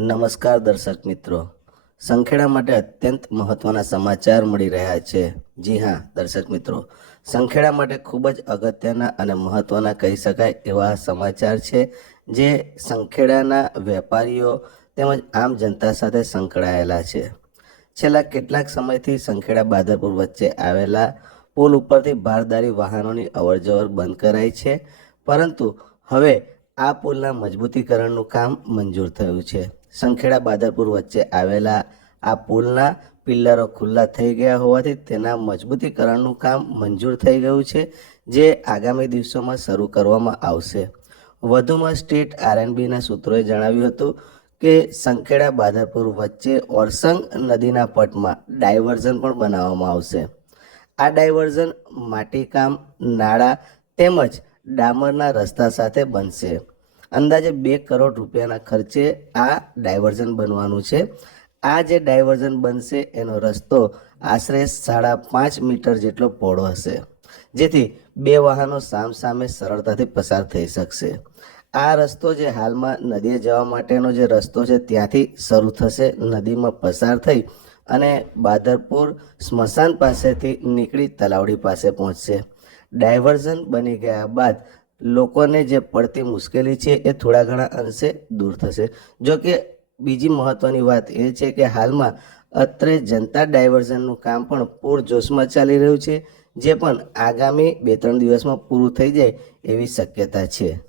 નમસ્કાર દર્શક મિત્રો. સંખેડા માટે અત્યંત મહત્વના સમાચાર મળી રહ્યા છે. જી હા, દર્શક મિત્રો. સંખેડા માટે ખૂબ જ અગત્યના અને મહત્વના કહી શકાય એવા સમાચાર છે જે સંખેડાના વેપારીઓ તેમજ આમ જનતા સાથે સંકળાયેલા છે. છેલ્લા કેટલાક સમયથી સંખેડા બાદરપુર વચ્ચે આવેલા પુલ ઉપરથી ભારદારી વાહનોની અવરજવર બંધ કરાઈ છે. પરંતુ હવે આ પુલના મજબૂતીકરણનું કામ મંજૂર થયું છે. સંખેડા બાદરપુર વચ્ચે આવેલા આ પુલના પિલ્લરો ખુલ્લા થઈ ગયા હોવાથી તેના મજબૂતીકરણનું કામ મંજૂર થઈ ગયું છે, જે આગામી દિવસોમાં શરૂ કરવામાં આવશે. વધુમાં સ્ટેટ આરએનબીના સૂત્રોએ જણાવ્યું હતું કે સંખેડા બાદરપુર વચ્ચે ઓરસંગ નદીના પટમાં ડાયવર્ઝન પણ બનાવવામાં આવશે. આ ડાયવર્ઝન માટીકામ નાળા તેમજ ડામરના રસ્તા સાથે બનશે. અંદાજે બે કરોડ રૂપિયાના ખર્ચે આ ડાયવર્ઝન બનવાનું છે. આ જે ડાયવર્ઝન બનશે એનો રસ્તો આશરે સાડા પાંચ મીટર જેટલો પહોળો હશે, જેથી બે વાહનો સામસામે સરળતાથી પસાર થઈ શકશે. આ રસ્તો જે હાલમાં નદીએ જવા માટેનો જે રસ્તો છે, ત્યાંથી શરૂ થશે નદીમાં પસાર થઈ અને બાદરપુર સ્મશાન પાસેથી નીકળી તલાવડી પાસે પહોંચશે. ડાયવર્ઝન બની ગયા બાદ લોકોને જે પડતી મુશ્કેલી છે એ થોડા ઘણા અંશે દૂર થશે. જો કે બીજી મહત્વની વાત એ છે કે હાલમાં અત્રે જનતા ડાયવર્ઝનનું કામ પણ પૂરજોશમાં ચાલી રહ્યું છે, જે પણ આગામી બે ત્રણ દિવસમાં પૂરું થઈ જાય એવી શક્યતા છે.